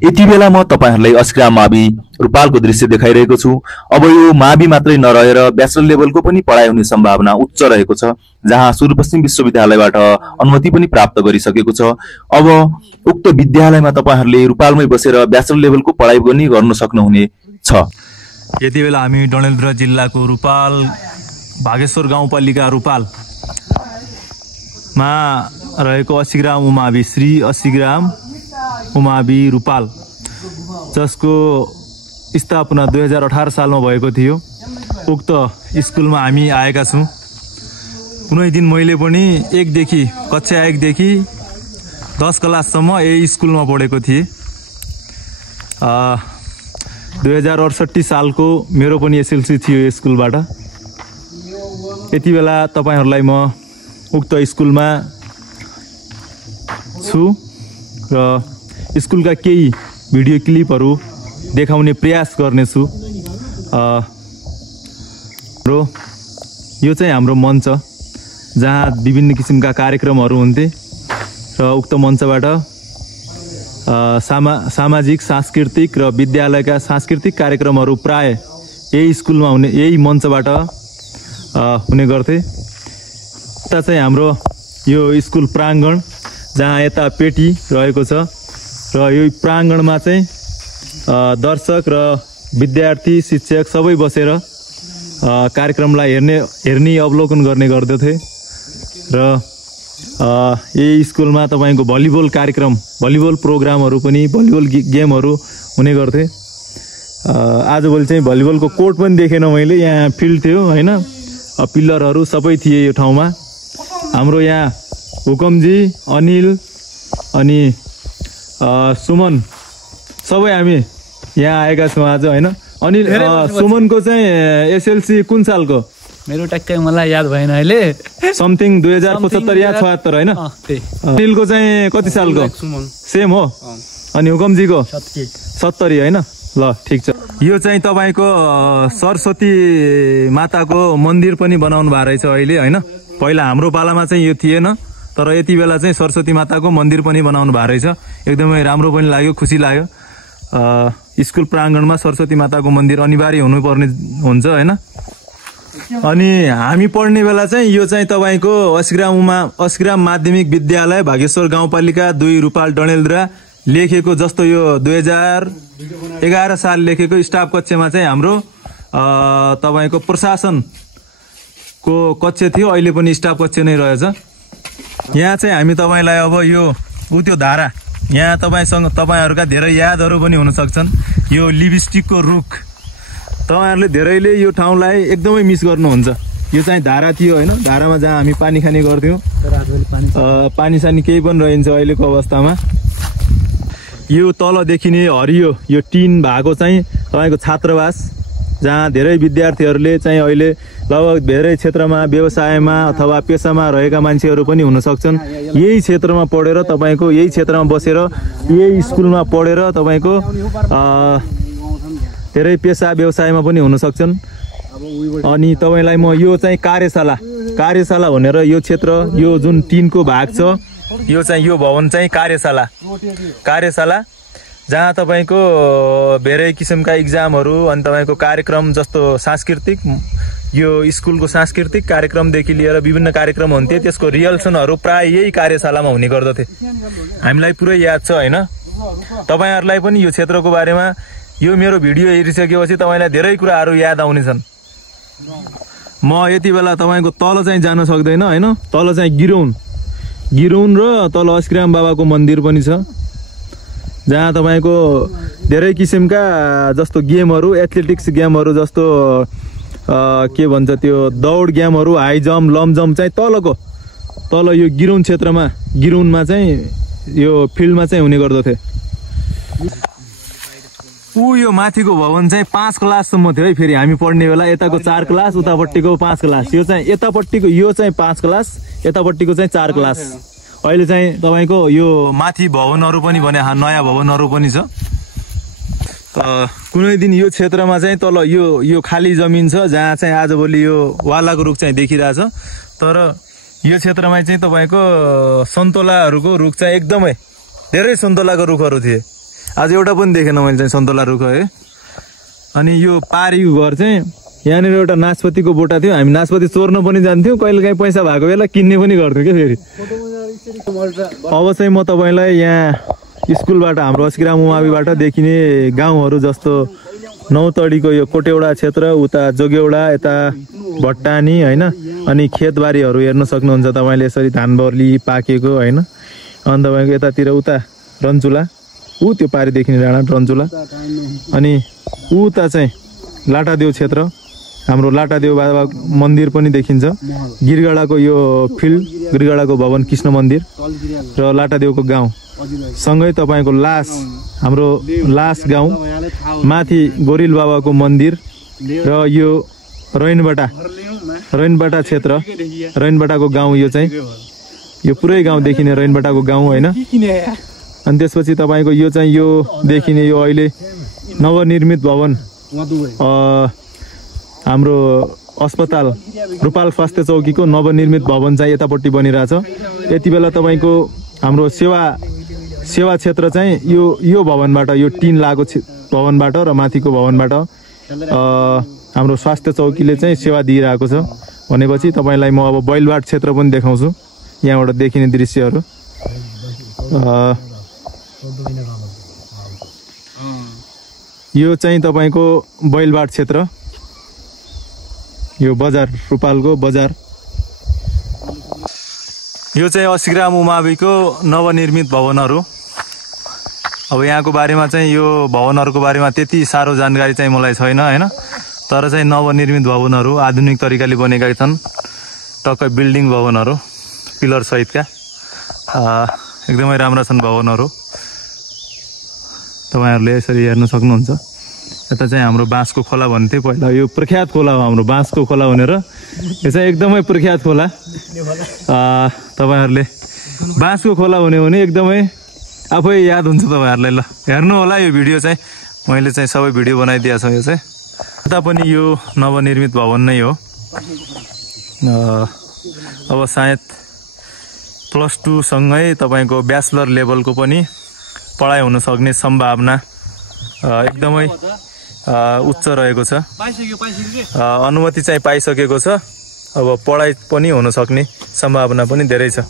यति बेला म तपाईहरुलाई अस्क्राम मावि रुपालको दृश्य देखाइरहेको छु। अब यो मावि मात्रै नरहेर ब्याचलर लेभलको पनि पढाइ हुने सम्भावना उच्च रहेको छ, जहाँ सुदूरपश्चिम विश्वविद्यालयबाट अनुमति पनि प्राप्त गरिसकेको छ। अब उक्त विद्यालयमा तपाईहरुले रुपालमै बसेर ब्याचलर लेभलको पढाइ पनि गर्न सक्नुहुने छ। यति बेला हामी डडेलधुरा जिल्लाको रुपाल भागेश्वर गाउँपालिका रुपाल मा रहेको 80 ग्राम उमावि श्री 80 ग्राम उमावि रुपाल, जसको स्थापना 2018 सालमा भएको थियो। उक्त स्कुलमा हामी आएका छौं। कुनै दिन मैले पनि कक्षा 1 देखि 10 क्लाससम्म यही स्कुलमा पढेको थिएँ। 2068 सालको मेरो पनि एसएलसी थियो यो स्कुलबाट। यति बेला तपाईहरुलाई म उक्त स्कुलमा छु र स्कुलका केही भिडियो क्लिपहरु देखाउने प्रयास गर्नेछु। र यो चाहिँ हाम्रो मञ्च, जहाँ विभिन्न किसिमका कार्यक्रमहरु हुन्थे र उक्त मञ्चबाट सामाजिक, सांस्कृतिक र विद्यालयका सांस्कृतिक कार्यक्रमहरु प्राय यही स्कुलमा हुने, यही मञ्चबाट हुने गर्थे। यता चाहिँ हाम्रो यो स्कुल प्राङ्गण, जहाँ यता पेटी रहेको छ र यो प्राङ्गणमा चाहिँ दर्शक र विद्यार्थी, शिक्षक सबै बसेर कार्यक्रमलाई हेर्ने अवलोकन गर्ने गर्दथे। र यही स्कुलमा तपाईको भलिबल कार्यक्रम, भलिबल प्रोग्रामहरु पनि, भलिबल गेमहरु हुने गर्थे। आजभोलि चाहिँ भलिबलको कोर्ट पनि देखेन मैले, यहाँ फिल्ड थियो हैन, पिल्लरहरु सबै थिए यो ठाउँमा। हाम्रो यहाँ हुकमजी, अनिल अनि सुमन सबै हामी यहाँ आएका छौं आज हैन। अनिल, सुमनको चाहिँ एसएलसी कुन सालको? मेरो टक्कै मलाई याद भएन अहिले, समथिङ 2075 या 76 हैन। अनिलको चाहिँ कति सालको? सेम हो। अनि हुकमजीको 70 हैन। ल ठीक छ। यो चाहिँ तपाईको सरस्वती माताको मन्दिर पनि बनाउनु भएको रहेछ अहिले हैन। पहिला हाम्रो पालामा चाहिँ यो थिएन, तर यति बेला चाहिँ सरस्वती माताको मन्दिर पनि बनाउनु भएको रहेछ। एकदमै राम्रो पनि लाग्यो, खुसी लाग्यो। स्कुल प्राङ्गणमा सरस्वती माताको मन्दिर अनिवार्य हुनुपर्ने हुन्छ हैन। अनि हामी पढ्ने बेला चाहिँ यो चाहिँ तपाईको 80 ग्राम माध्यमिक विद्यालय भागेश्वर गाउँपालिका 2 रुपाल डडेलधुरा लेखेको, जस्तो यो 2011 साल लेखेको स्टाफ कक्षमा चाहिँ हाम्रो तपाईको प्रशासनको कक्ष थियो, अहिले पनि स्टाफ कक्ष नै रहेछ। यहाँ चाहिँ हामी तपाईलाई अब यो त्यो धारा, यहाँ तपाईहरुका धेरै यादहरु पनि हुन सक्छन्। यो लिपस्टिकको रुख, तपाईहरुले धेरैले यो ठाउँलाई एकदमै मिस गर्नुहुन्छ। यो चाहिँ धारा थियो हैन, धारामा जहाँ हामी पानी खाने गर्थ्यौं। पानी सानी केही पनि रहन्छ अहिलेको अवस्थामा। यो तल देखिने हरियो यो टिन भएको चाहिँ तपाईको छात्रावास, जहाँ धेरै विद्यार्थीहरुले चाहिँ अहिले लगभग धेरै क्षेत्रमा व्यवसायमा अथवा पेशामा रहेका मान्छेहरु पनि हुन सक्छन्। यही क्षेत्रमा पढेर तपाईको यही क्षेत्रमा बसेर यही स्कुलमा पढेर तपाईको धेरै पेशा व्यवसायमा पनि हुन सक्छन्। अनि तपाईलाई म यो चाहिँ कार्यशाला भनेर यो क्षेत्र, यो जुन टिनको भाग छ, यो चाहिँ यो भवन चाहिँ कार्यशाला, जहाँ तपाईको धेरै किसिमका एक्जामहरु अनि तपाईको कार्यक्रम जस्तो सांस्कृतिक, यो स्कुलको सांस्कृतिक कार्यक्रमदेखि लिएर विभिन्न कार्यक्रम हुन्थे, त्यसको रिहर्सलहरु प्राय यही कार्यशालामा हुने गर्दथे। हामीलाई पुरै याद छ हैन। तपाईहरुलाई पनि यो क्षेत्रको बारेमा यो मेरो भिडियो हेरिसकेपछि तपाईलाई धेरै कुराहरु याद आउनेछन्। म यति बेला तपाईको तल चाहिँ जान सक्दैन हैन। तल चाहिँ गिरौन र तल 80 ग्राम बाबाको मन्दिर पनि छ, जहाँ तपाईको धेरै किसिमका जस्तो गेमहरु, एथलेटिक्स गेमहरु जस्तो के भन्छ त्यो दौड गेमहरु, हाई जम्प, लङ जम्प चाहिँ तल यो गिरौन क्षेत्रमा, गिरौनमा चाहिँ यो फिल्डमा चाहिँ हुने गर्दथे। यो माथिको भवन चाहिँ 5 क्लाससम्म थियो है। फेरि हामी पढ्ने बेला यताको 4 क्लास, उतापट्टिको 5 क्लास। यो चाहिँ यतापट्टिको यो चाहिँ 5 क्लास, यतापट्टिको चाहिँ 4 क्लास। अहिले चाहिँ तपाईको यो माथि भवनहरु पनि भने नयाँ भवनहरु पनि छ। कुनै दिन यो क्षेत्रमा चाहिँ तल यो खाली जमिन छ, जहाँ चाहिँ आजभोलि यो वालाको रुख चाहिँ देखिरहेछ। तर यो क्षेत्रमा चाहिँ तपाईको सन्तोलाहरुको रुख चाहिँ एकदमै धेरै सन्तोलाको रुखहरु थिए। आज एउटा पनि देखेन मैले चाहिँ सन्तोला रुख है। अनि यो पारीको घर चाहिँ यहाँनिर एउटा नासपतिको बोटा थियो, हामी नासपति चोर्न पनि जान्थ्यौँ, कहिलेकाहीँ पैसा भएको बेला किन्ने पनि गर्थ्यौँ क्या फेरि। अब चाहिँ म तपाईँलाई यहाँ स्कुलबाट हाम्रो अस्किराम उमाविबाट देखिने गाउँहरू जस्तो नौतडीको यो कोटेौडा क्षेत्र, उता जोगेौडा, यता भट्टानी होइन, अनि खेतबारीहरू हेर्न सक्नुहुन्छ तपाईँले यसरी धान बर्ली पाकेको होइन। अनि तपाईँको यतातिर उता रन्चुला, त्यो पारी देखिने डाँडा रन्चुला, अनि उता चाहिँ लाटादेउ क्षेत्र, हाम्रो लाटादेउ बाबा मन्दिर पनि देखिन्छ। गिरगाडाको यो फिल्ड, गिरगाडाको भवन कृष्ण मन्दिर र लाटादेउको गाउँ सँगै तपाईँको लास, हाम्रो लास गाउँ, माथि गोरिल बाबाको मन्दिर र यो रैनबाटा क्षेत्र, रैनबाटाको गाउँ, यो चाहिँ यो पुरै गाउँ देखिने रैनबाटाको गाउँ होइन। अनि त्यसपछि तपाईँको यो चाहिँ यो देखिने यो अहिले नवनिर्मित भवन हाम्रो अस्पताल रूपाल स्वास्थ्य चौकीको नवनिर्मित भवन चाहिँ यतापट्टि बनिरहेछ। यति बेला तपाईँको हाम्रो सेवा क्षेत्र चाहिँ यो भवनबाट, यो टिन लागेको भवनबाट र माथिको भवनबाट हाम्रो स्वास्थ्य चौकीले चाहिँ सेवा दिइरहेको छ। भनेपछि तपाईँलाई म अब बैलबाट क्षेत्र पनि देखाउँछु, यहाँबाट देखिने दृश्यहरू। यो चाहिँ तपाईँको बैलबाट क्षेत्र, यो बजार, रूपालको बजार। यो चाहिँ अस्किराम उमाविको नवनिर्मित भवनहरू। अब यहाँको बारेमा चाहिँ यो भवनहरूको बारेमा त्यति साह्रो जानकारी चाहिँ मलाई छैन होइन, तर चाहिँ नवनिर्मित भवनहरू आधुनिक तरिकाले बनेका छन्, टक्कै बिल्डिङ भवनहरू पिलर सहितका, एकदमै राम्रा छन् भवनहरू। तपाईँहरूले यसरी हेर्न सक्नुहुन्छ। यता चाहिँ हाम्रो बाँसको खोला भन्थे पहिला, यो प्रख्यात खोला हो हाम्रो बाँसको खोला भनेर, यो चाहिँ एकदमै प्रख्यात खोला। तपाईँहरूले बाँसको खोला भन्यो भने एकदमै आफै याद हुन्छ तपाईँहरूलाई। ल हेर्नु होला यो भिडियो चाहिँ, मैले चाहिँ सबै भिडियो बनाइदिएको छु। यो चाहिँ यता पनि यो नवनिर्मित भवन नै हो। अब सायद +2 सँगै तपाईँको ब्याचलर लेभलको पनि पढाइ हुन सक्ने सम्भावना एकदमै उच्च रहेको छ। अनुमति चाहिँ पाइसकेको छ, अब पढाइ पनि हुन सक्ने सम्भावना पनि धेरै छ।